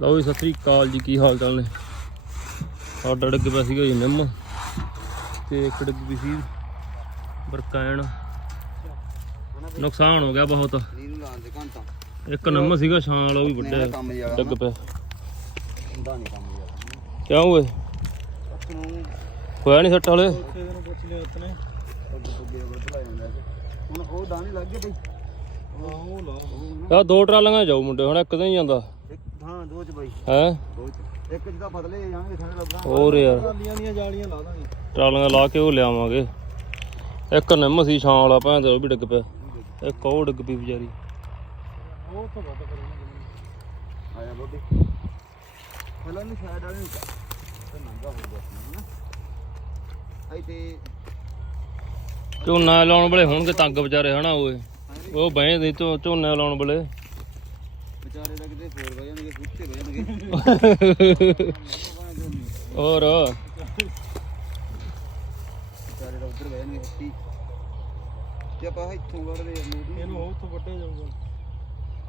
ਲਓ ਜੀ ਸਤਿ ਸ੍ਰੀ ਅਕਾਲ ਜੀ ਕੀ ਹਾਲ ਚਾਲ ਨੇ? ਸਾਡਾ ਡਿੱਗ ਪਿਆ ਸੀਗਾ ਜੀ ਨਿੰਮ ਤੇ ਇੱਕ ਡਿੱਗ ਪਈ ਸੀ ਬਰਕੈਣ ਨੁਕਸਾਨ ਹੋ ਗਿਆ ਬਹੁਤ। ਇੱਕ ਨਿੰਮ ਸੀਗਾ ਛਾਲ ਉਹ ਵੀ ਵੱਡੇ ਡਿੱਗ ਪਿਆ। ਕਿਉਂ ਓਏ? ਹੋਇਆ ਨਹੀਂ ਸੱਟ ਹਲੇ? ਕਿਸੇ ਨੂੰ ਪੁੱਛ ਲਿਆ ਉਤਨੇ ਅੱਗੇ ਅੱਗੇ ਵੱਧ ਲਾ ਜਾਂਦਾ ਸੀ। ਹੁਣ ਉਹ ਦਾਣੇ ਲੱਗ ਗਏ ਬਈ। ਉਹ ਲਾ ਆ ਦੋ ਟਰਾਲੀਆਂ ਜਾਊ ਮੁੰਡੇ ਹੁਣ ਇੱਕ ਤਾਂ ਹੀ ਜਾਂਦਾ। ਹਾਂ ਦੋ ਚ ਬਈ। ਹੈ? ਦੋ ਚ। ਇੱਕ ਜਿਹਦਾ ਫਤਲੇ ਜਾਣਗੇ ਥਾਣੇ ਲੱਗਾ ਹੋਰ ਯਾਰ। ਟਰਾਲੀਆਂ ਦੀਆਂ ਜਾਲੀਆਂ ਲਾ ਦਾਂਗੇ। ਟਰਾਲੀਆਂ ਲਾ ਕੇ ਉਹ ਲਿਆਵਾਂਗੇ। ਇੱਕ ਨਿੰਮ ਸੀ ਛਾਂ ਵਾਲਾ ਭੈਣ ਉਹ ਵੀ ਡਿੱਗ ਪਿਆ। ਇੱਕ ਉਹ ਡਿੱਗ ਪਈ ਵਿਚਾਰੀ। ਉਹ ਤੋਂ ਵੱਧ ਕਰੋ ਆਇਆ ਬੋਡੀ। ਪਹਿਲਾਂ ਨੂੰ ਸ਼ਾਇਦ ਆਣੀ ਤੇ ਨੰਗਾ ਹੋ ਗਿਆ ਸੀ ਨਾ। ਆਈ ਤੇ ਝੋਨਾ ਲਾਉਣ ਵੇਲੇ ਹੋਣਗੇ ਤੰਗ ਵਿਚਾਰੇ ਹਨਾ ਓਏ। ਉਹ ਬਹਿ ਦੇ ਝੋਨਾ ਲਾਉਣ ਵੇਲੇ। ਵਿਚਾਰੇ ਦਾ ਕਿਤੇ ਫੇਰ ਵਜਣਗੇ ਜਾਣਗੇ ਕੁੱਤੇ ਵਜਣਗੇ ਹੋਰ। ਵਿਚਾਰੇ ਦਾ ਉੱਧਰ ਵਜਣਗੇ ਹੱਤੀ ਤੇ ਆਪਾਂ ਇੱਥੋਂ ਵੜਦੇ ਆ ਇਹਨੂੰ ਉੱਥੋਂ ਵੱਡੇ ਜਾਊਗਾ।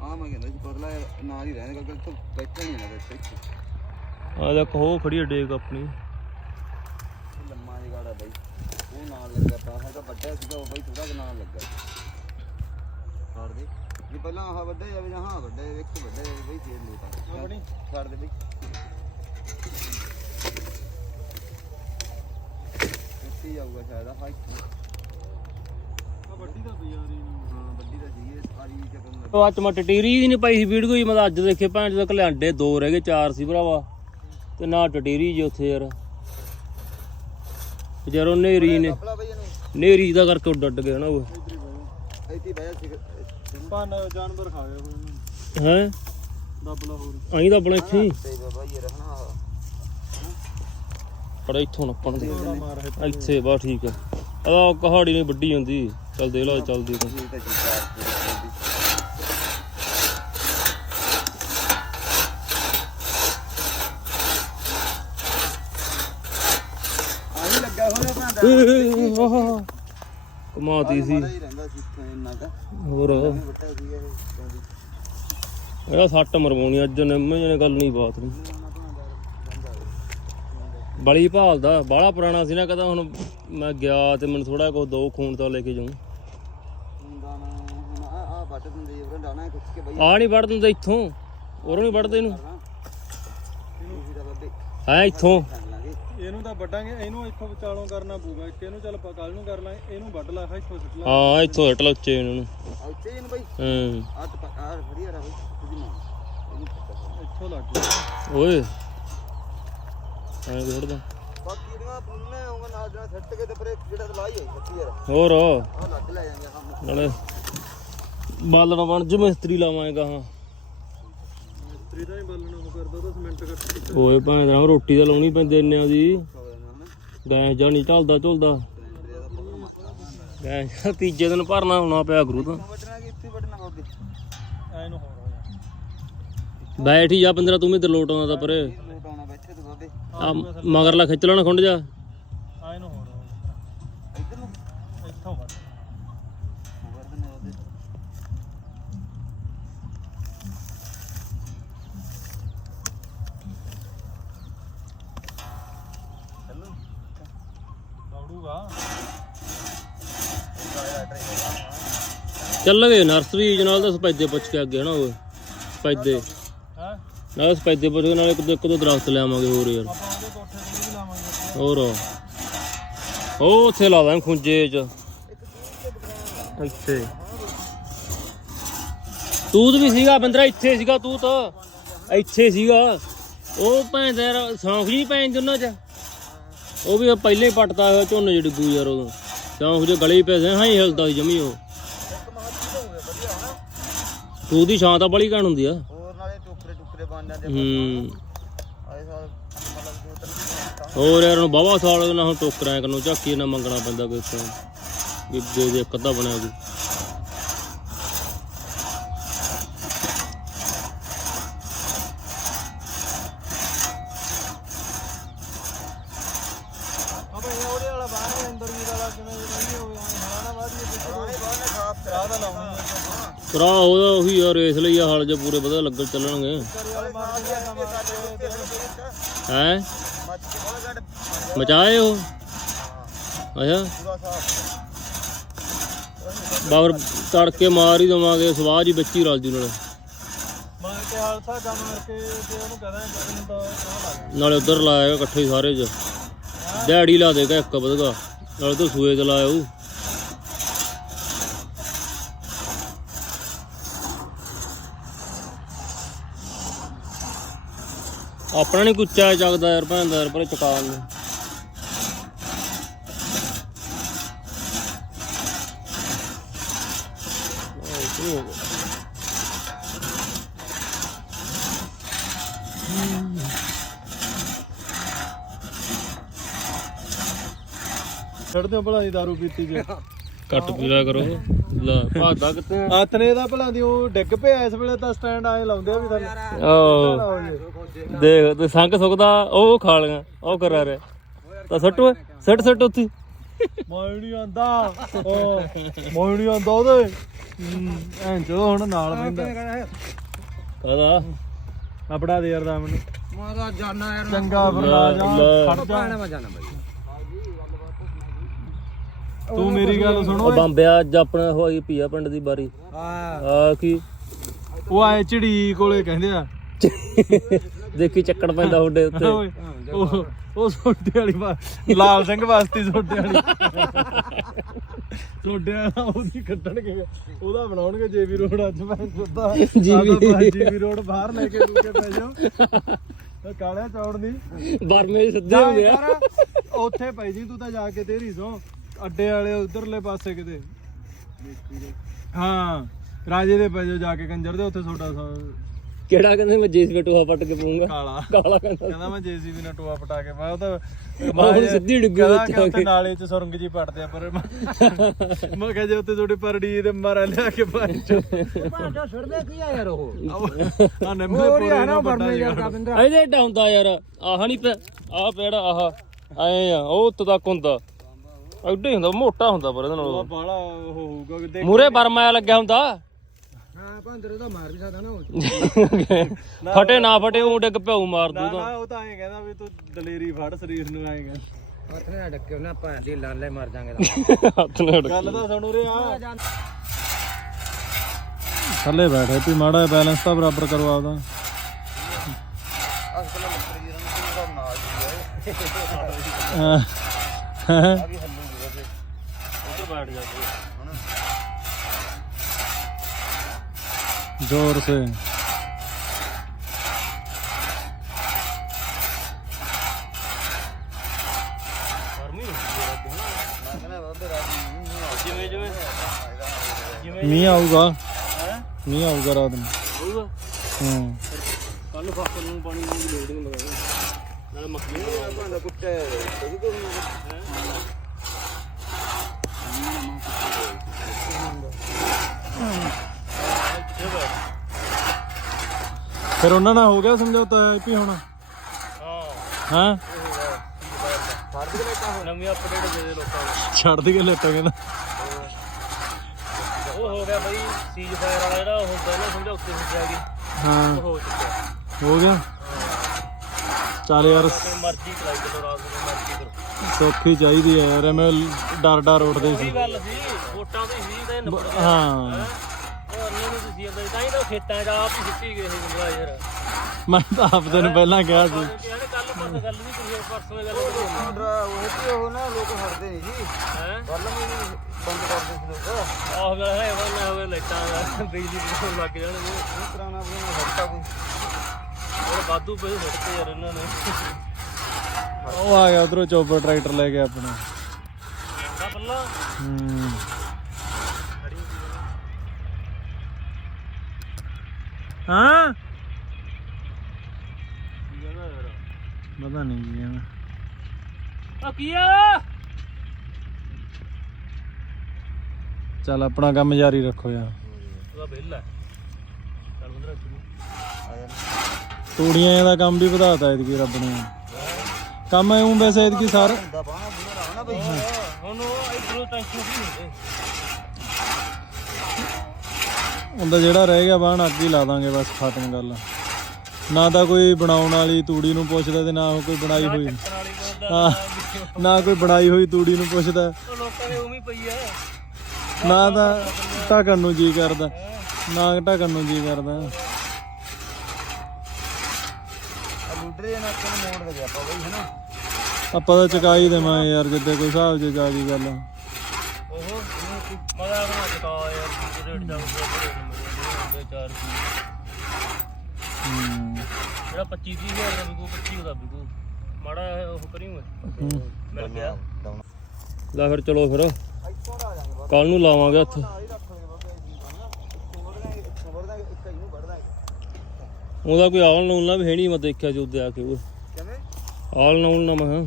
ਆ ਮੈਂ ਕਹਿੰਦਾ ਜੀ ਪਤਲਾ ਜਿਹਾ ਨਾਲ ਹੀ ਰਹਿੰਦਾ ਕਿਉਂਕਿ ਇੱਥੋਂ ਬੈਠਾ ਨਹੀਂ ਨਾ ਇੱਥੇ। ਆ ਦੇਖ ਹੋ ਖੜੀ ਆ ਡੇਕ ਆਪਣੀ। ਲੰਮਾ ਜਿਹਾ ਗਾੜਾ ਬਾਈ। ਉਹ ਨਾਲ ਲੱਗਾ ਤਾਂ ਹੈਗਾ ਵੱਡਾ ਸੀਗਾ ਉਹ ਬਾਈ ਥੋੜਾ ਜਿਹਾ ਨਾਲ ਲੱਗਾ। ਛੱਡ ਦੇ। ਜੇ ਪਹਿਲਾਂ ਆਹ ਵੱਡਾ ਜਾਵੇ ਜਾਂ ਹਾਂ ਵੱਡਾ ਜਾਵੇ ਇੱਕ ਵੱਡਾ ਜਾਵੇ ਬਾਈ ਫੇਰ ਲੇਟ ਆਪਣੀ ਛੱਡ ਦੇ ਬਾਈ। ਇੱਥੇ ਹੀ ਆਊਗਾ ਸ਼ਾਇਦ ਆ ਇੱਥੋਂ। ਆ ਵੱਡੀ ਦਾ ਬਜ਼ਾਰੀ ਹਾਂ ਵੱਡੀ ਦਾ ਸੀ ਇਹ ਸਾਰੀ ਚੱਕਰ ਲੱਗ। ਉਹ ਅੱਜ ਮੈਂ ਟਟੀਰੀ ਦੀ ਨਹੀਂ ਪਾਈ ਸੀ ਵੀਡੀਓ ਹੀ ਮੈਂ ਤਾਂ ਅੱਜ ਦੇਖੇ ਭੈਣ ਜਦੋਂ ਕਲਿਆਂਡੇ ਦੋ ਰਹਿ ਗਏ ਚਾਰ ਸੀ ਭਰਾਵਾ। ਤੇ ਨਾ ਟਟੀਰੀ ਜੀ ਉੱਥੇ ਯਾਰ। ਯਾਰੋ ਨੇਰੀ ਨੇ ਨੇਰੀ ਦਾ ਕਰਕੇ ਉੱਡ ਉੱਡ ਗਏ ਨਾ ਉਹ। ਇੱਥੇ ਬਹਿ ਜਾ ਪੰਨ ਜਾਨਵਰ ਖਾ ਗਿਆ ਕੋਈ ਹੈ? ਦਬਲਾ ਹੋਰ। ਅਹੀਂ ਤਾਂ ਆਪਣਾ ਇੱਥੇ ਹੀ। ਤੇ ਬਾਬਾ ਇਹ ਰੱਖਣਾ ਪਰ ਇੱਥੋਂ ਨੱਪਣ ਦੇ ਮਾਰ ਇੱਥੇ ਬਾ ਠੀਕ ਆ। ਆ ਕਹਾੜੀ ਨਹੀਂ ਵੱਡੀ ਹੁੰਦੀ। ਚੱਲ ਦੇ ਲਾ ਚੱਲਦੀ ਤਾਂ। ਇਹ ਤਾਂ ਜੀ ਚਾਰ ਆਹੀ ਲੱਗਾ ਹੋਇਆ ਭਾਂਦਾ ਕਮਾਤੀ ਸੀ। ਹੀ ਰਹਿੰਦਾ ਸੀ ਇੱਥੇ ਇੰਨਾ ਕਾ। ਹੋਰ। ਵੱਟਾ ਸੀ ਇਹ ਇਹਦਾ ਸੱਟ ਮਰਵਾਉਣੀ ਅੱਜ ਨਿੰਮੇ ਨੇ ਗੱਲ ਨਹੀਂ ਬਾਤ ਨਹੀਂ। ਬੜੀ ਭਾਲਦਾ ਬਾਹਲਾ ਪੁਰਾਣਾ ਸੀ ਨਾ ਕਦਾ ਹੁਣ ਮੈਂ ਗਿਆ ਤੇ ਮੈਨੂੰ ਥੋੜਾ ਕੋ ਦੋ ਖੂਨ ਤਾਂ ਲੈ ਕੇ ਜਾਉਂ ਹੁੰਦਾ ਨਾ ਹੁਣ ਆ ਆ ਵੱਟ ਦਿੰਦੇ ਉਹ ਡਾਣਾ ਖਿੱਚ ਕੇ ਬਈ। ਆ ਨਹੀਂ ਵੜ ਦਿੰਦਾ ਇੱਥੋਂ ਉਰੋਂ ਨਹੀਂ ਵੜਦੇ ਇਹਨੂੰ। ਇਹਨੂੰ ਵੀ ਦਾ ਬੱਬੇ ਹੈ ਇੱਥੋਂ। ਇਹਨੂੰ ਤਾਂ ਵੱਡਾਂਗੇ ਇਹਨੂੰ ਇੱਥੋਂ ਵਿਚਾਲੋਂ ਕਰਨਾ ਪਊਗਾ ਇੱਕ ਇਹਨੂੰ ਚੱਲ ਆਪਾਂ ਕੱਲ ਨੂੰ ਕਰ ਲਾਂਗੇ ਇਹਨੂੰ ਵੱਢ ਲਾ ਇੱਥੋਂ ਸੁੱਟ ਲਾ। ਹਾਂ ਇੱਥੋਂ ਹਟ ਲੁੱਚੇ ਇਹਨਾਂ। ਨੂੰ ਆ ਉੱਤੇ ਇਹਨੂੰ ਬਈ। ਹੂੰ। ਆ ਤਾਂ ਆ ਫੜੀ ਰਾ ਬਈ ਤੁਸੀਂ ਮਾਂ ਇਹਨੂੰ ਇੱਥੋਂ ਲੱਗ ਗਿਆ। ਓਏ ਐਂ ਖੜਦਾ ਬਾਕੀ ਇਹਦੀਆਂ ਪੁੰਨੇ ਹੋਊਗਾ ਨਾਲ ਜਿਹੜਾ ਸੱਟ ਕੇ ਤੇ ਪਰੇ ਜਿਹੜਾ ਲਾਈ ਹੋਈ ਸੱਚੀ ਯਾਰ ਹੋਰ। ਆ ਲੱਗ ਲੈ ਜਾਂਗੇ ਕੰਮ। ਨਾਲੇ ਬਾਲਣ ਬਣ ਜੂ ਮਿਸਤਰੀ ਲਾਵਾਂਗਾ ਹਾਂ ਮਿਸਤਰੀ ਦਾ ਹੀ ਬਾਲਣਾ ਉਹ ਕਰਦਾ ਤਾਂ ਸਿਮੈਂਟ ਕੱਟ ਓਏ ਭਾਂ ਦਾ ਰੋਟੀ ਤਾਂ ਲਾਉਣੀ ਪੈਂਦੀ ਇੰਨਿਆਂ ਦੀ। ਗੈਸ ਜਾਂ ਨਹੀਂ ਝਲਦਾ। ਝੁਲਦਾ ਗੈਸ ਤੀਜੇ ਦਿਨ ਭਰਨਾ ਹੋਣਾ ਪਿਆ ਗੁਰੂ ਤਾਂ। ਬੈਠ ਹੀ ਜਾ ਪੰਦਰਾ ਤੂੰ ਵੀ ਤੇ ਲੋਟ ਆਉਂਦਾ ਤਾਂ ਪਰੇ। ਲੋਟ ਆਉਣਾ ਬੈਠੇ ਤੇ ਬਾਬੇ ਆ ਮਗਰਲਾ ਖਿੱਚ ਲੈਣਾ ਖੁੰਡ ਜਾ ਦੌੜੂਗਾ ਚੱਲ ਗਏ ਨਰਸਰੀ ਨਾਲ ਤਾਂ ਸਪੈਦੇ ਪੁੱਛ ਕੇ ਅੱਗੇ ਹਨਾ ਉਹ। ਸਪੈਦੇ। ਹੈ ਨਾਲ ਸਪੈਦੇ ਪੁੱਛ ਕੇ ਨਾਲ ਇੱਕ ਦੋ ਇੱਕ ਦੋ ਦਰਖਤ ਲਿਆਵਾਂਗੇ ਹੋਰ ਯਾਰ। ਆਪਾਂ ਉਹਦੇ ਕੋਠੇ ਤੇ ਵੀ ਲਾਵਾਂਗੇ ਹੋਰ। ਉਹ ਉੱਥੇ ਲਾ ਦਾਂ ਖੁੰਜੇ ਚ। ਇੱਥੇ। ਤੂਤ ਵੀ ਸੀਗਾ ਬੰਦਰਾ ਇੱਥੇ ਸੀਗਾ ਤੂਤ। ਇੱਥੇ ਸੀਗਾ। ਉਹ ਭੈਣ ਦਾ ਸੌਂਖ ਜੀ ਭੈਣ ਦੇ ਉਹਨਾਂ ਚ। ਉਹ ਵੀ ਪਹਿਲੇ ਹੀ ਪੱਟਦਾ ਹੋਇਆ ਝੋਨੇ ਚ ਡਿੱਗੂ ਯਾਰ ਉਦੋਂ। ਸੌਂਖ ਜੇ ਗਲੇ ਹੀ ਪੈਸੇ ਹਾਂ ਹੀ ਹਿਲਦਾ ਸੀ ਜਮੀ ਉਹ। ਤੂੰ ਦੀ ਛਾਂ ਤਾਂ ਬੜੀ ਘਣ ਹੁੰਦੀ ਆ। ਹੋਰ ਨਾਲੇ ਟੁਕਰੇ ਟੁਕਰੇ ਬਣ ਜਾਂਦੇ ਹੂੰ। ਆਏ ਸਾਲ ਮਤਲਬ ਦੋ ਤਿੰਨ ਹੋਰ ਯਾਰ ਨੂੰ ਬਾਬਾ ਸਾਲ ਨਾ ਹੁਣ ਟੋਕਰਾਂ ਕਰਨੋਂ ਝਾਕੀ ਨਾ ਮੰਗਣਾ ਪੈਂਦਾ ਕੋਈ ਤੋਂ ਵੀ ਦੇ ਦੇ ਇੱਕ ਅੱਧਾ ਬਣਿਆ ਕੋਈ ਆਪਾਂ ਇਹ ਉਹਦੇ ਵਾਲਾ ਬਾਹਰ ਅੰਦਰ ਵੀ ਵਾਲਾ ਕਿਵੇਂ ਨਹੀਂ ਹੋਵੇ ਹਣਾ ਨਾ ਬਾਦੀ ਪੁਰਾਣੇ ਬਾਹਰ ਨੇ ਖਾਪ ਚਾਹ ਦਾ ਲਾਉਣੀ ਹੈ ਭਰਾ ਉਹਦਾ ਉਹੀ ਆ ਰੇਸ ਲਈ ਆ, ਹਲ ਜੇ ਪੂਰੇ ਵਧੀਆ ਲੱਗਣ ਚੱਲਣਗੇ। ਹੈ? ਮਚਾਏ ਉਹ? ਅੱਛਾ। ਬਾਬਰ ਤੜਕੇ ਮਾਰ ਹੀ ਦਵਾਂਗੇ, ਸਵਾਜ ਜੀ ਵਿੱਚ ਹੀ ਰਲ ਜੂ ਨਾਲ। ਮਾਰ ਕੇ ਹਾਲਸਾ ਕੰਮ ਕਰਕੇ ਤੇ ਉਹਨੂੰ ਕਹਦਾ ਕਰਨ ਦਾ ਨਾਲੇ ਉਧਰ ਲਾਇਆ ਇਕੱਠੇ ਸਾਰੇ ਚ ਦਿਹਾੜੀ ਲਾ ਦੇਗਾ ਇੱਕ ਵਧਗਾ, ਨਾਲੇ ਤੂੰ ਸੂਏ ਤੇ ਲਾਇਆ ਉਹ। ਆਪਣਾ ਨਹੀਂ ਕੁੱਚਾ ਚੱਕਦਾ ਯਾਰ ਭੈਣ ਦਾ ਯਾਰ, ਪਰ ਚੁਕਾ ਨੂੰ ਛੱਡਦੇ ਭਲਾ ਦਾਰੂ ਪੀਤੀ ਜੇ। ਕੱਟ ਪੀਲਾ ਕਰੋ। ਲੈ ਭਾਦਾ ਕਿੱਥੇ ਆ? ਆਤਨੇ ਦਾ ਭਲਾ ਦੀ ਉਹ ਡਿੱਗ ਪਿਆ ਇਸ ਵੇਲੇ ਤਾਂ ਸਟੈਂਡ ਆਏ ਲਾਉਂਦੇ ਆ ਵੀ ਆਓ ਜੀ। ਦੇਖ ਤੇ ਸੰਗ ਸੁੱਕਦਾ ਉਹ ਖਾ ਲਿਆ ਉਹ ਕਰਾ ਰਿਹਾ। ਤਾਂ ਸੱਟ ਓਏ ਸੱਟ ਸੱਟ ਉੱਥੇ। ਮੈਂ ਨਹੀਂ ਆਂਦਾ ਉਹ ਆਂਦਾ ਉਹਦੇ। ਐਂ ਚਲੋ ਹੁਣ ਨਾਲ ਪੈਂਦਾ ਕਾਦਾ ਆਪੜਾ ਦੇ ਯਾਰ ਦਾ ਮੈਨੂੰ ਮਾਰਾ ਜਾਨਾ ਯਾਰ। ਚੰਗਾ ਫਿਰ ਆ ਜਾ। ਖੜ ਜਾ ਮੈਂ ਜਾਣਾ ਬਾਈ। ਤੂੰ ਮੇਰੀ ਗੱਲ ਸੁਣੋ ਉਹ ਬੰਬਿਆ ਅੱਜ ਆਪਣਾ ਹੋਈ ਪੀਆ ਪਿੰਡ ਦੀ ਬਾਰੀ। ਹਾਂ। ਆ ਕੀ? ਉਹ ਆਏ ਝਿੜੀ ਕੋਲੇ ਕਹਿੰਦੇ ਆ। ਦੇਖੀ ਚੱਕੜ ਪੈਂਦਾ ਹੁੰਦੇ ਉੱਤੇ। ਉਹ ਉਹ ਸੋਡੇ ਵਾਲੀ ਲਾਲ ਸਿੰਘ ਵਾਸਤੇ ਸੋਡੇ ਵਾਲੀ। ਸੋਡੇ ਵਾਲਾ ਉਹਦੀ ਕੱਢਣਗੇ। ਉਹਦਾ ਬਣਾਉਣਗੇ ਜੇਵੀ ਰੋਡ ਅੱਜ ਮੈਂ JB ਜੀਵੀ ਰੋਡ ਬਾਹਰ ਲੈ ਕੇ ਲੂ ਕੇ ਪੈ ਜਾਓ ਕਾਲਿਆ ਚੌੜ ਦੀ। ਬਰਮੇ ਸਿੱਧੇ ਜਾ ਹੋ ਗਿਆ ਉੱਥੇ ਪੈ ਜੀ ਤੂੰ ਤਾਂ ਜਾ ਕੇ ਤੇਰੀ ਸੋ ਅੱਡੇ ਵਾਲੇ ਉਧਰਲੇ ਪਾਸੇ ਕਿਤੇ? ਹਾਂ ਰਾਜੇ ਦੇ ਪੈ ਜਾਓ ਜਾ ਕੇ ਕੰਜਰ ਦੇ ਉੱਥੇ ਛੋਟਾ ਸਾ ਕਿਹੜਾ ਕਹਿੰਦੇ ਮੈਂ ਜੇਸ ਬਟੂਆ ਪੱਟ ਕੇ ਪੂੰਗਾ ਕਾਲਾ। ਕਾਲਾ ਕਹਿੰਦਾ। ਕਹਿੰਦਾ ਮੈਂ ਜੀਸੀਬੀ ਨਾਲ ਟੋਆ ਪਟਾ ਕੇ ਮੈਂ ਉਹ ਤਾਂ ਮੈਂ ਹੁਣ ਸਿੱਧੀ ਡਿੱਗੀ ਕਹਿੰਦਾ ਵਿੱਚ ਕਿ ਆ ਉੱਥੇ ਕੇ। ਨਾਲੇ 'ਚ ਸੁਰੰਗ ਜੀ ਪੜਦੇ ਆ ਪਰ ਮੈਂ ਮੈਂ ਕਿਹਾ ਜੇ ਉੱਥੇ ਤੁਹਾਡੇ ਪਰੜੀ ਦੇ ਮਾਰਾ ਲਿਆ ਕੇ ਪੰਜ ਭਾਂਡਾ ਛੱਡਦੇ ਕੀ ਆ ਯਾਰ ਉਹ? ਆ ਨੰਬੇ ਪੂਰੇ ਨੂੰ ਵੱਡਾ ਜਿਹਾ ਇਹਦੇ ਏਡਾ ਹੁੰਦਾ ਯਾਰ ਆਹ ਨਹੀਂ ਪਿਆ ਆਹ ਪੇੜਾ ਆਹ ਐ ਆ ਉਹ ਉੱਤ ਤੱਕ ਹੁੰਦਾ। ਐਡਾ ਹੀ ਹੁੰਦਾ ਮੋਟਾ ਹੁੰਦਾ ਪਰ ਇਹਦੇ ਨਾਲੋਂ। ਬਾਲਾ ਉਹ ਹੋਊਗਾ ਕਿ ਦੇਖ ਮੂਰੇ ਬਰਮਾ ਲੱਗਿਆ ਹੁੰਦਾ। ਹਾਂ ਭਾਂਦਰ ਦਾ ਮਾਰ ਵੀ ਸਕਦਾ ਨਾ ਉਹ। ਫਟੇ ਨਾ ਫਟੇ ਉਹ ਡਿੱਗ ਪਿਆਉ ਮਾਰ ਦੂ ਨਾ ਤਾਂ। ਨਾ ਉਹ ਤਾਂ ਐਂ ਕਹਿੰਦਾ ਵੀ ਤੂੰ ਦਲੇਰੀ ਫੜ ਸਰੀਰ ਨੂੰ ਆਏਗਾ ਹੱਥ ਨਾਲ ਡੱਕੇ ਉਹਨਾਂ ਭਾਂ ਦੀ ਲਾਲੇ ਮਰ ਜਾਾਂਗੇ ਹੱਥ ਨਾਲ ਡਿੱਗ। ਗੱਲ ਤਾਂ ਸੁਣ ਰਿਹਾ ਥੱਲੇ ਬੈਠੇ ਵੀ ਮਾੜਾ ਬੈਲੈਂਸ ਤਾਂ ਬਰਾਬਰ ਕਰੋ ਆਪਦਾ। ਅਸਲ ਦੀ ਰੰਗ ਦਾ ਨਾਲ ਜੀ ਹਾਂ। ਉੱਧਰ ਬੈਠ ਜਾ ਤੂੰ। जोर से ਗਰਮੀ ਹੁੰਦੀ ਹੈ ਰਾਤ ਨੂੰ ਨਾ। ਮੈਂ ਕਹਿੰਦਾ ਬਾਬੇ ਰਾਤ ਨੂੰ ਮੀਂਹ ਨਹੀਂ ਆਉਂਦਾ ਜਿਵੇਂ ਜਿਵੇਂ ਜਿਵੇਂ ਮੀਂਹ ਆਊਗਾ ਹੈ ਮੀਂਹ ਆਊਗਾ ਰਾਤ ਨੂੰ ਹੋਊਗਾ ਹੂੰ ਕੱਲ ਫਸਲ ਨੂੰ ਪਾਣੀ ਦੀ ਲੋੜ ਨਹੀਂ ਲਗਾਉਂਦਾ ਨਾਲ ਮੱਕੀ ਨੂੰ ਆਉਂਦਾ ਭਾਂਡਾ ਕੁੱਟੇ ਕਦੀ ਕੋਈ ਫਿਰ ਉਹਨਾਂ ਨਾਲ ਹੋ ਗਿਆ ਸਮਝੌਤਾ ਵੀ ਹੁਣ। ਹਾਂ? ਹਾਂ ਨਵੀਂ ਅਪਡੇਟ ਦੇ ਦੇ ਲੋਕਾਂ ਨੂੰ। ਛੱਡ ਦੇ ਲੱਟਾ ਕਹਿੰਦਾ। ਉਹ ਹੋ ਗਿਆ ਬਈ ਸੀਜ਼ ਫਾਇਰ ਵਾਲਾ ਜਿਹੜਾ ਉਹ ਹੁੰਦਾ ਨਾ ਸਮਝੌਤੇ ਹੁੰਦੇ ਆਗੇ ਹਾਂ। ਉਹ ਹੋ ਚੁੱਕਿਆ। ਹੋ ਗਿਆ। ਚੱਲ ਯਾਰ। ਮਰਜ਼ੀ ਚਲਾਈ ਕਰੋ ਰਾਤ ਨੂੰ ਮਰਜ਼ੀ ਕਰੋ। ਸੌਖੀ ਚਾਹੀਦੀ ਹੈ ਯਾਰ ਐਵੇਂ ਡਰ ਡਰ ਉੱਠਦੇ ਸੀ। ਉਹੀ ਗੱਲ ਸੀ ਵੋਟਾਂ ਦੀ ਸੀ ਤੇ ਨੰਬਰ ਹਾਂ। ਉਹ ਅੰਨੇ ਨੂੰ ਤੁਸੀਂ ਅੰਦਰ ਤਾਂ ਹੀ ਤਾਂ ਉਹ ਖੇਤਾਂ 'ਚ ਆਪ ਹੀ ਸਿੱਟੀ ਗਏ ਸੀ ਬੰਦਾ ਯਾਰ। ਮੈਂ ਤਾਂ ਆਪ ਤੈਨੂੰ ਪਹਿਲਾਂ ਕਿਹਾ ਸੀ। ਯਾਰ ਕੱਲ ਪਰਸੋਂ ਗੱਲ ਨਹੀਂ ਕਰੀ ਪਰਸੋਂ ਦੀ ਗੱਲ ਕਰੀ। ਉਹ ਤੇ ਉਹ ਨਾ ਲੋਕ ਹਟਦੇ ਨਹੀਂ ਜੀ। ਹੈ? ਗੱਲ ਨਹੀਂ ਬੰਦ ਕਰਦੇ ਸੀ ਲੋਕ। ਆਹ ਗੱਲ ਹੈ ਉਹਨਾਂ ਹੋਵੇ ਲਾਈਟਾਂ ਦਾ ਬਿਜਲੀ ਬਿਜਲੀ ਲੱਗ ਜਾਣਗੇ। ਇਸ ਤਰ੍ਹਾਂ ਨਾਲ ਆਪਣਾ ਹਟਦਾ ਕੋਈ। ਉਹ ਵਾਧੂ ਪੈਸੇ ਸੁੱਟਦੇ ਯਾਰ ਇਹਨਾਂ ਨੇ। ਉਹ ਆ ਗਿਆ ਉਧਰੋਂ ਚੋਪਰ ਟਰੈਕਟਰ ਲੈ ਕੇ ਆਪਣਾ। ਦਾ ਹੂੰ। ਹਾਂ? ਪਤਾ ਨਹੀਂ ਕੀ ਹੈ ਆ ਕੀ ਆ? ਚੱਲ ਆਪਣਾ ਕੰਮ ਜਾਰੀ ਰੱਖੋ ਯਾਰ। ਉਹਦਾ ਬਿੱਲ ਹੈ। ਤੂੜੀਆਂ ਦਾ ਕੰਮ ਵੀ ਵਧਾਤਾ ਐਤਕੀ ਰੱਬ ਨੇ। ਕੰਮ ਐਉਂ ਵੈਸੇ ਐਤਕੀ ਸਾਰ। ਹੁਣ ਉਹ ਇਧਰੋਂ ਹੁੰਦੇ। ਜਿਹੜਾ ਰਹਿ ਗਿਆ ਬਾਣ ਅੱਗੇ ਹੀ ਲਾ ਦਾਂਗੇ ਬਸ ਖਤਮ ਗੱਲ। ਨਾ ਤਾਂ ਕੋਈ ਬਣਾਉਣ ਵਾਲੀ ਤੂੜੀ ਨੂੰ ਪੁੱਛਦਾ ਤੇ ਨਾ ਕੋਈ ਬਣਾਈ ਹੋਈ। ਨਾ ਕੋਈ ਬਣਾਈ ਹੋਈ ਤੂੜੀ ਨੂੰ ਪੁੱਛਦਾ। ਉਹ ਲੋਕਾਂ ਦੇ ਉਵੇਂ ਹੀ ਪਈ ਆ। ਨਾ ਤਾਂ ਢਕਣ ਨੂੰ ਜੀ ਕਰਦਾ। ਨਾ ਢਕਣ ਨੂੰ ਜੀ ਕਰਦਾ। ਆ ਲੂਡਰੇ ਨਾਲ ਕਿਨ ਮੋੜ ਦੇ ਆਪਾਂ ਬਈ ਹਨਾ? ਆਪਾਂ ਤਾਂ ਚਕਾਈ ਦੇਵਾਂਗੇ ਯਾਰ ਜਿੱਦੇ ਕੋਈ ਹਿਸਾਬ ਜੇ ਜਾ ਗੱਲ ਉਹ ਮਜ਼ਾ ਬਣਾ ਚਕਾ ਯਾਰ ਕੀ ਰੇਟ ਦਾ ਮੇਰੇ ਚਾਰ ਕੀ ਹੂੰ। ਜਿਹੜਾ 25 30 ਹਜ਼ਾਰ ਦਾ ਵਿਕੂ 25 ਦਾ ਵਿਕੂ। ਮਾੜਾ ਉਹ ਕਰੀ ਹੋਏ। ਹੂੰ। ਮਿਲ ਗਿਆ। ਲੈ ਫਿਰ ਚਲੋ ਫਿਰ। ਆ ਕੱਲ ਨੂੰ ਲਾਵਾਂਗੇ ਹੱਥ ਨਾਲ ਹੀ ਰੱਖ ਲਗੇ ਬਾਬੇ ਜੀ ਹਨਾ ਇੱਥੋਂ ਵੜਦਾ ਇੱਥੋਂ ਵੜਦਾ ਇੱਕ ਇਹਨੂੰ ਵੜਦਾ ਉਹਦਾ ਕੋਈ ਆਲ ਨੂਲ ਨਾ ਵੀ ਹੈ ਨਹੀਂ ਮੈਂ ਦੇਖਿਆ ਜੋ ਉੱਤੇ ਆ ਕੇ ਉਹ। ਕਿਵੇਂ? ਆਲ ਨੂਲ ਨਾ ਮੈਂ।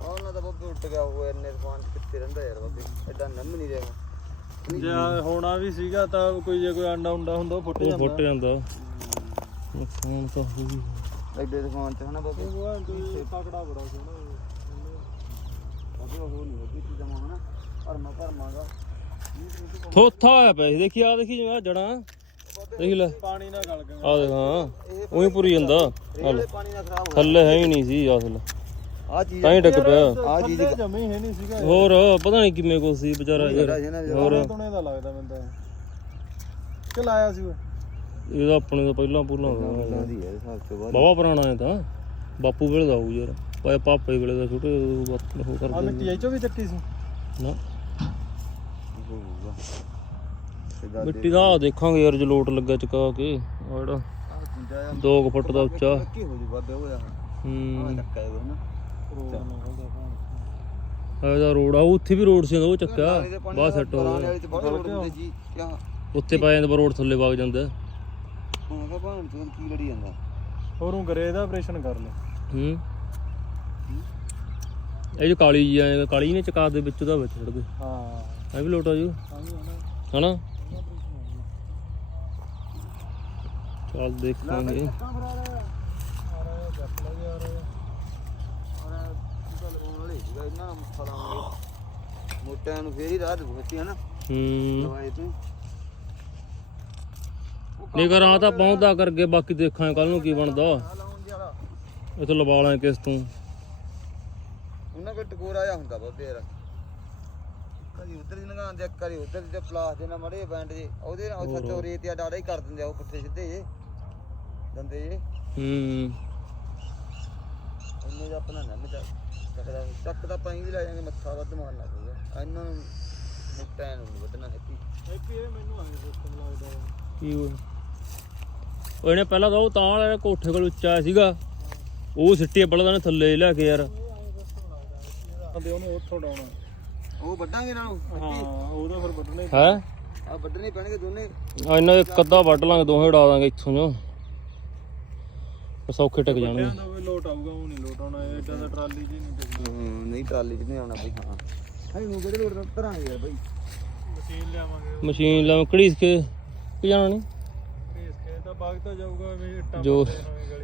ਉਹਨਾਂ ਦਾ ਬੱਬੇ ਉੱਟ ਗਿਆ ਉਹ ਇੰਨੇ ਰਫਾਨ ਕਿੱਥੇ ਰਹਿੰਦਾ ਯਾਰ ਬੱਬੇ ਐਡਾ ਨੰਮ ਨਹੀਂ ਰਿਹਾ। ਜੇ ਹੋਣਾ ਵੀ ਸੀਗਾ ਤਾਂ ਕੋਈ ਜੇ ਕੋਈ ਅੰਡਾ ਉਂਡਾ ਹੁੰਦਾ ਉਹ ਫੁੱਟ ਉਹ ਜਾਂਦਾ। ਫੁੱਟ ਜਾਂਦਾ। ਨੁਕਸਾਨ ਤਾਂ ਹੋ ਗਈ ਐਡੇ ਰਫਾਨ ਚ ਹਨਾ ਬੱਬੇ? ਤਕੜਾ ਬੜਾ ਸੋਹਣਾ ਬੱਬੇ ਉਹ ਨਹੀਂ ਬੱਬੇ ਕੀ ਜਮਾ ਹਨਾ ਭਰਮਾ ਭਰਮਾ ਦਾ। ਥੋਥਾ ਹੋਇਆ ਪਿਆ ਦੇਖੀ ਆ ਦੇਖੀ ਜਿਵੇਂ ਜੜਾਂ ਦੇਖ ਲੈ। ਪਾਣੀ ਨਾਲ ਗਲ ਗਿਆ ਆ ਦੇਖ ਹਾਂ। ਉਹੀ ਪੁਰੀ ਜਾਂਦਾ। ਆ ਲੈ ਪਾਣੀ ਨਾਲ ਖਰਾਬ ਹੋ ਥੱਲੇ ਹੈ ਹੀ ਨਹੀਂ ਸੀ ਅਸਲ ਆ ਚੀਜ਼ ਤਾਂ ਹੀ ਡਿੱਗ ਪਿਆ। ਆ ਚੀਜ਼ ਜਮੇ ਹੀ ਹੈ ਨਹੀਂ ਸੀਗਾ ਹੋਰ ਪਤਾ ਨਹੀਂ ਕਿਵੇਂ ਕੋ ਸੀ ਵਿਚਾਰਾ ਯਾਰ। ਹੋਰ। ਤੁਣੇ ਦਾ ਲੱਗਦਾ ਮੈਨੂੰ ਤਾਂ ਕਿ ਲਾਇਆ ਸੀ ਉਹ? ਇਹਦਾ ਆਪਣੇ ਤੋਂ ਪਹਿਲਾਂ ਪੂਲਾਂ ਬਾਵਾ ਪੁਰਾਣਾ ਹੈ ਤਾਂ। ਬਾਪੂ ਵੇਲੇ ਦਾ ਹੋਊ ਯਾਰ। ਪਾਇਆ ਪਾਪੇ ਵੇਲੇ ਦਾ ਛੋਟੇ ਉਹ ਬਾਤ ਉਹ ਆ ਕਰਦੇ ਮਿੱਟੀ ਐਚੋ ਵੀ ਚੱਕੀ ਸੀ। ਨਾ। ਮਿੱਟੀ ਦਾ ਆਹ ਦੇਖਾਂਗੇ ਯਾਰ ਜੇ ਲੋਟ ਲੱਗਾ ਚਕਾ ਕੇ ਆ ਜਿਹੜਾ ਆ ਚੀਜ਼ਾਂ 2 ਫੁੱਟ ਦਾ ਉੱਚਾ। ਕੀ ਹੋ ਜੂ ਬਾਬੇ ਉਹ ਆ ਹੂੰ। ਚੱਕਾ ਹੈ ਉਹ ਨਾ ਇਹਦਾ ਰੋਡ ਆ ਉੱਥੇ ਵੀ ਰੋਡ ਸੀ ਉਹ ਚੱਕਿਆ ਬਾਹਰ ਸੈੱਟ ਹੋ ਗਿਆ। ਉੱਥੇ ਪਾ ਜਾਂਦਾ ਰੋਡ ਥੱਲੇ ਵਗ ਜਾਂਦਾ। ਹੁਣ ਕਾ ਭਾਣ ਚੋਂ ਕੀ ਲੜੀ ਜਾਂਦਾ? ਹੋਰੂ ਕਰੇ ਇਹਦਾ ਆਪਰੇਸ਼ਨ ਕਰ ਲੈ ਹੂੰ। ਇਹ ਜੋ ਕਾਲੀ ਜੀ ਆ ਕਾਲੀ ਨੇ ਚਕਾ ਦੇ ਵਿੱਚ ਉਹਦਾ ਵਿੱਚ ਛੱਡ ਦੇ ਹਾਂ। ਇਹ ਵੀ ਲੋਟ ਆ ਜੂ। ਹਨਾ? ਚੱਲ ਦੇਖਾਂਗੇ। ਮੋਟਿਆਂ ਨੂੰ ਫੇਰ ਹੀ ਰਾਤ ਬੁੱਤੀ ਹੈ ਨਾ। ਹੂੰ। ਦਵਾਈ ਤੂੰ। ਨਹੀਂ ਕਰ ਆ ਤਾਂ ਪਹੁੰਚਦਾ ਕਰਕੇ ਬਾਕੀ ਦੇਖਾਂਗੇ ਕੱਲ ਨੂੰ ਕੀ ਬਣਦਾ। ਜਿਹੜਾ ਇਥੋਂ ਲਵਾ ਲਾਂ ਕਿਸ ਤੋਂ। ਉਹਨਾਂ ਕੋਲ ਟਕੋਰ ਆਇਆ ਹੁੰਦਾ ਬਾਬੇ ਯਾਰ। ਕਦੀ ਉਧਰ ਦੀ ਲੰਘਾਉਣ ਦੇ ਕਦੀ ਉਧਰ ਦੀ ਤੇ ਪਲਾਸ ਦੇ ਨਾਲ ਮੜੇ ਬੈਂਡ ਜੇ ਉਹਦੇ ਨਾਲ ਉਹ ਸੱਚੋ ਰੇਤ ਆ ਡਾੜਾ ਹੀ ਕਰ ਦਿੰਦੇ ਆ ਉਹ ਪੁੱਠੇ ਸਿੱਧੇ ਜੇ ਦੰਦੇ ਜੇ। ਹੂੰ। ਉਹਨੇ ਦਾ ਆਪਣਾ ਨੰਮ ਚੱਕ ਚੱਕਦਾ ਚੱਕ ਤਾਂ ਪਾਈ ਵੀ ਲੈ ਜਾਾਂਗੇ ਮੱਥਾ ਵੱਧ ਮਾਰਨ ਲੱਗ ਗਿਆ ਇਹਨਾਂ ਨੂੰ ਮੁੱਟਾਂ ਨੂੰ ਨੀ ਵੱਢਣਾ ਹੈਪੀ ਹੈਪੀ ਇਹ ਮੈਨੂੰ ਆਗੇ ਸਿਸਟਮ ਲੱਗਦਾ ਕੀ ਉਹ ਉਹ ਇਹਨੇ ਪਹਿਲਾਂ ਤਾਂ ਉਹ ਤਾਂ ਵਾਲੇ ਕੋਠੇ ਕੋਲ ਉੱਚਾ ਸੀਗਾ ਉਹ ਸਿੱਟੇ ਬਲਦਾਂ ਨੇ ਥੱਲੇ ਲੈ ਕੇ ਯਾਰ। ਤੇ ਉਹਨੂੰ ਉੱਥੋਂ ਡਾਉਣਾ। ਉਹ ਵੱਢਾਂਗੇ ਨਾਲ ਹਾਂ। ਉਹਦਾ ਫਿਰ ਵੱਢਣੇ ਹੈ ਆ ਵੱਢਣੇ ਪੈਣਗੇ ਦੋਨੇ। ਆ ਇਹਨਾਂ ਦੇ ਇੱਕ ਅੱਧਾ ਵੱਢ ਲਾਂਗੇ ਦੋਹੇ ਉਡਾ ਦਾਂਗੇ ਇੱਥੋਂ ਜੋ ਸੌਖੇ ਟਿਕ ਜਾਣਗੇ। ਵੀ ਲੋਟ ਆਊਗਾ ਉਹ ਨਹੀਂ ਲੋਟ ਆਉਣਾ ਇਹ ਏਦਾਂ ਦਾ ਟਰਾਲੀ 'ਚ ਹੀ ਨਹੀਂ ਟਿਕਣਾ ਹੂੰ ਨਹੀਂ ਟਰਾਲੀ 'ਚ ਨਹੀਂ ਆਉਣਾ ਬਈ ਹਾਂ। ਹਾਈ ਨੂੰ ਕਿਹੜੇ ਲੋੜ ਧਰਾਂਗੇ ਯਾਰ ਬਈ? ਮਸ਼ੀਨ ਲਿਆਵਾਂਗੇ। ਮਸ਼ੀਨ ਲਾ ਘੜੀਸ ਕੇ ਕੀ ਜਾਣਾ ਨਹੀਂ? ਭੇਸ ਕੇ ਤਾਂ ਬਾਗ ਤਾਂ ਜਾਊਗਾ ਵੀ ਇੱਟਾਂ ਜੋ- ਪਾਉਂਦੇ ਗਲੀ ਦੇ